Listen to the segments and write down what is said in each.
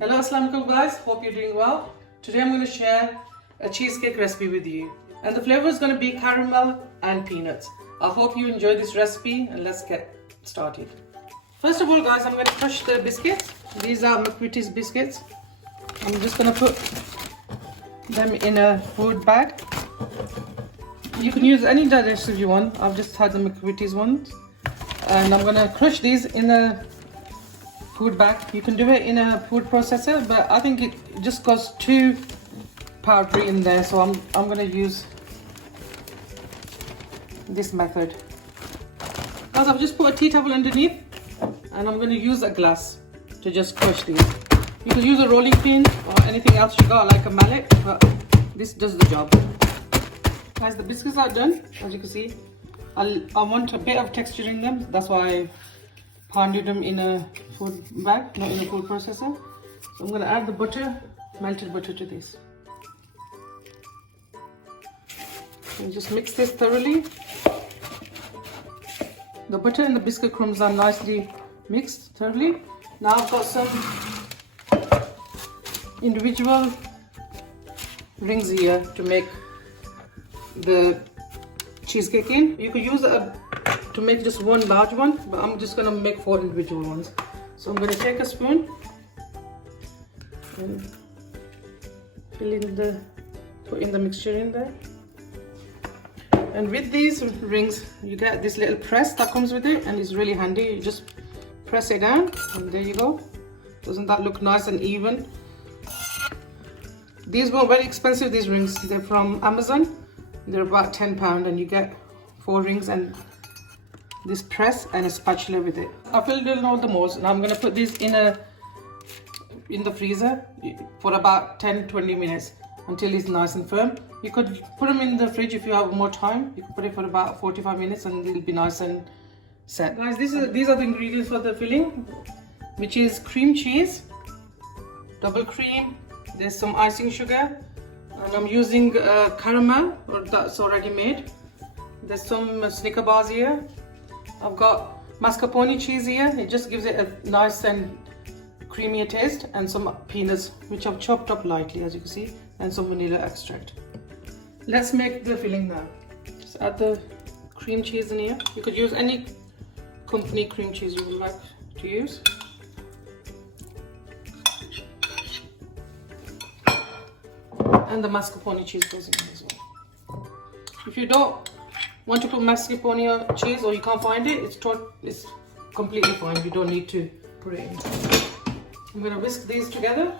Hello, assalamu alaikum guys, hope you're doing well. Today I'm going to share a cheesecake recipe with you. And the flavor is going to be caramel and peanuts. I hope you enjoy this recipe and let's get started. First of all guys, I'm going to crush the biscuits. These are McVitie's biscuits. I'm just going to put them in a food bag. You can use any digestive you want. I've just had the McVitie's ones. And I'm going to crush these in a food bag. You can do it in a food processor, but I think it just goes too powdery in there, so I'm going to use this method. Guys, I've just put a tea towel underneath and I'm going to use a glass to just crush these. You can use a rolling pin or anything else you got, like a mallet, but this does the job. Guys, the biscuits are done, as you can see. I want a bit of texture in them, that's why I pounded them in a food bag, not in a food processor. So I'm going to add the butter, melted butter, to this. And just mix this thoroughly. The butter and the biscuit crumbs are nicely mixed thoroughly. Now I've got some individual rings here to make the cheesecake in. You could use to make just one large one, but I'm just going to make 4 individual ones. So I'm going to take a spoon and put in the mixture in there. And with these rings you get this little press that comes with it, and it's really handy. You just press it down and there you go. Doesn't that look nice and even? These were very expensive, these rings. They're from Amazon. They're about £10 and you get 4 rings and this press and a spatula with it. I filled in all the molds and I'm going to put these in the freezer for about 10-20 minutes until it's nice and firm. You could put them in the fridge if you have more time. You could put it for about 45 minutes and it'll be nice and set. Guys, these are the ingredients for the filling, which is cream cheese, double cream, there's some icing sugar, and I'm using caramel, or that's already made. There's some Snicker bars here. I've got mascarpone cheese here. It just gives it a nice and creamier taste, and some peanuts, which I've chopped up lightly, as you can see, and some vanilla extract. Let's make the filling now. Just add the cream cheese in here. You could use any company cream cheese you would like to use. And the mascarpone cheese goes in as well. If you don't want to put mascarpone cheese or you can't find it, it's completely fine. You don't need to put it in. I'm going to whisk these together.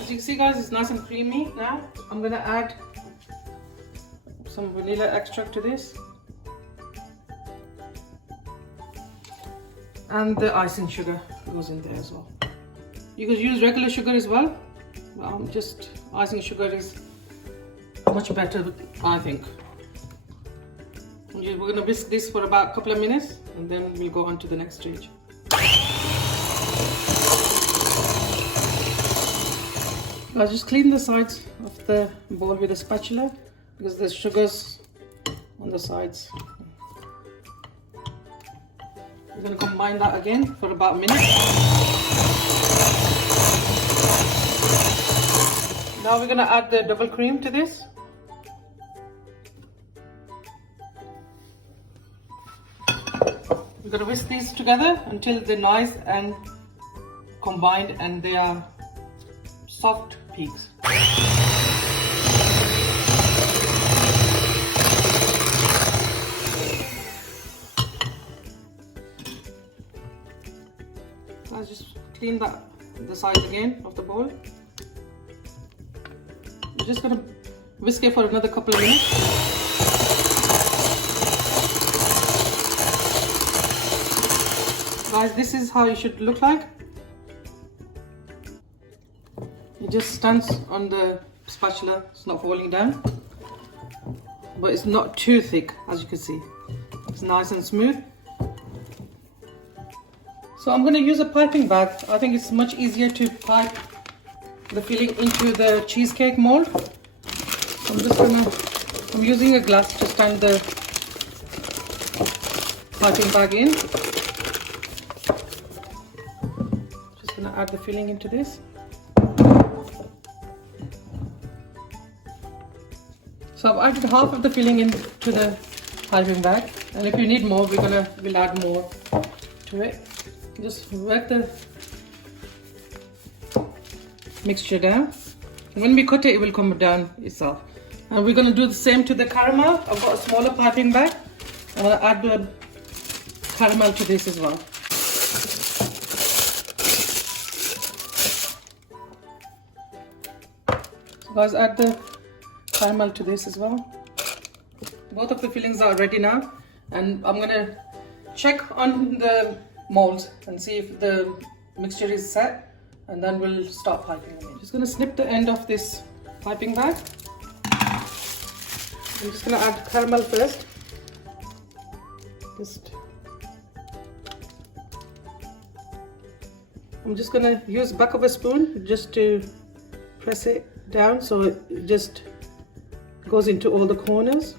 As you can see guys, it's nice and creamy now. I'm going to add some vanilla extract to this. And the icing sugar goes in there as well. You could use regular sugar as well. Just icing sugar is much better, I think. We're going to whisk this for about a couple of minutes and then we'll go on to the next stage. I'll just clean the sides of the bowl with a spatula because there's sugars on the sides. We're going to combine that again for about a minute. Now we're going to add the double cream to this. We're going to whisk these together until they're nice and combined and they are soft peaks. I'll just clean the sides again of the bowl. I'm just going to whisk it for another couple of minutes. Guys, this is how it should look like. It just stands on the spatula, it's not falling down. But it's not too thick, as you can see. It's nice and smooth. So I'm going to use a piping bag. I think it's much easier to pipe the filling into the cheesecake mold. I'm using a glass to stand the piping bag in. Just gonna add the filling into this. So I've added half of the filling into the piping bag, and if you need more, we'll add more to it. Just work the mixture down. When we cut it, it will come down itself. And we're gonna do the same to the caramel. I've got a smaller piping bag. I'm gonna add the caramel to this as well. So guys, add the caramel to this as well. Both of the fillings are ready now, and I'm gonna check on the molds and see if the mixture is set, and then we'll start piping it in. Just gonna snip the end of this piping bag. I'm just gonna add caramel first. I'm just gonna use back of a spoon just to press it down so it just goes into all the corners.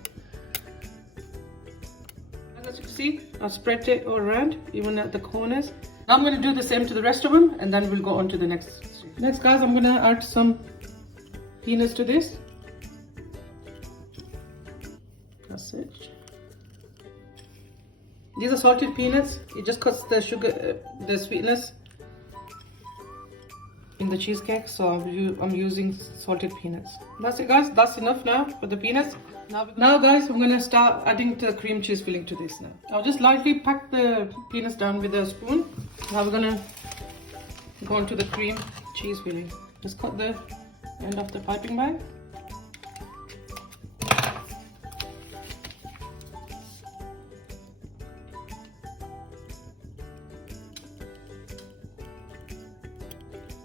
And as you can see, I've spread it all around, even at the corners. Now I'm gonna do the same to the rest of them, and then we'll go on to the next. Next guys, I'm gonna add some peanuts to this. That's it. These are salted peanuts. It just cuts the sugar, the sweetness in the cheesecake, so I'm using salted peanuts. That's it guys, that's enough now for the peanuts. Now guys, I'm gonna start adding the cream cheese filling to this now. I'll just lightly pack the peanuts down with a spoon. Now we're gonna go into the cream cheese filling. Just cut the end of the piping bag.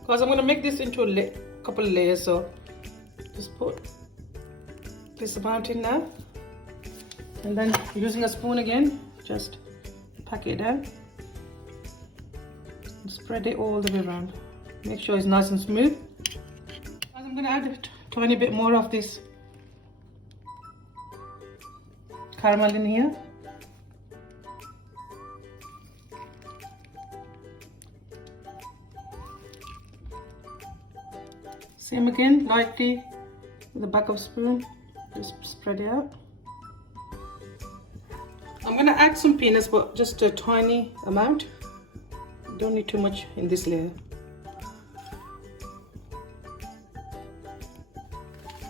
Because I'm going to make this into a couple of layers, so just put this amount in now, and then using a spoon again, just pack it down and spread it all the way around. Make sure it's nice and smooth. I'm going to add a tiny bit more of this caramel in here. Same again, lightly with the back of a spoon, just spread it out. I'm gonna add some peanuts, but just a tiny amount. Don't need too much in this layer.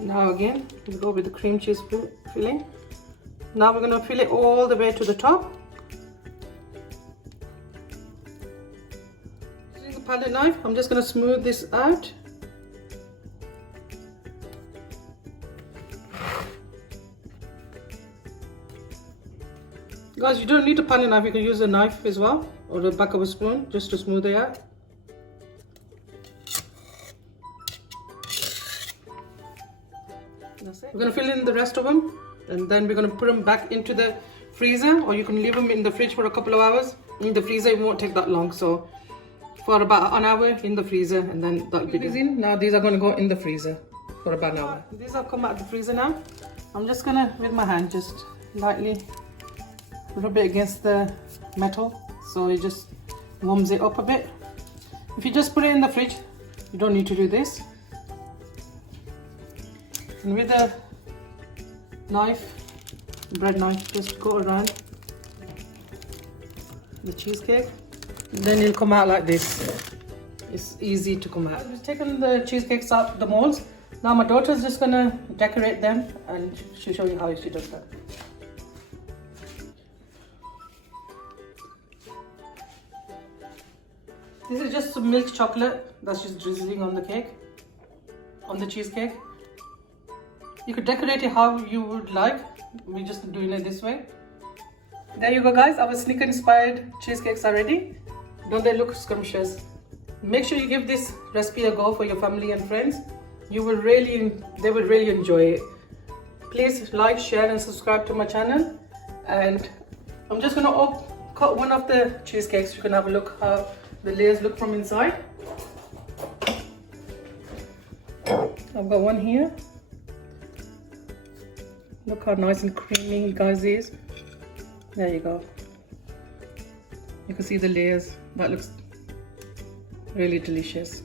Now again, we'll go with the cream cheese filling. Now we're gonna fill it all the way to the top. Using a palette knife, I'm just gonna smooth this out. Guys, you don't need a palette knife, you can use a knife as well, or the back of a spoon, just to smooth it out. That's it. We're going to fill in the rest of them, and then we're going to put them back into the freezer, or you can leave them in the fridge for a couple of hours. In the freezer, it won't take that long, so for about an hour in the freezer, and then that'll be in. Now these are going to go in the freezer for about an hour. These have come out of the freezer now. I'm just going to, with my hand, just lightly rub it against the metal so it just warms it up a bit. If you just put it in the fridge, you don't need to do this. And with a knife, bread knife, just go around the cheesecake, then it'll come out like this. It's easy to come out. I've taken the cheesecakes out the molds. Now my daughter's just gonna decorate them, and she'll show you how she does that. This is just some milk chocolate that's just drizzling on the cake, on the cheesecake. You could decorate it how you would like. We're just doing it this way. There you go guys, our Snicker inspired cheesecakes are ready. Don't they look scrumptious? Make sure you give this recipe a go for your family and friends. They will really enjoy it. Please like, share and subscribe to my channel. And I'm just gonna cut one of the cheesecakes. You can have a look how the layers look from inside. I've got one here. Look how nice and creamy it guys is. There you go. You can see the layers. That looks really delicious.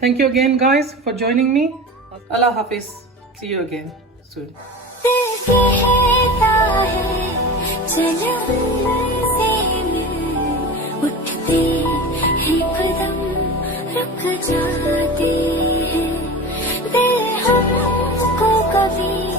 Thank you again, guys, for joining me. Allah Hafiz. See you again soon. रुक जाते हैं दिल हमको कभी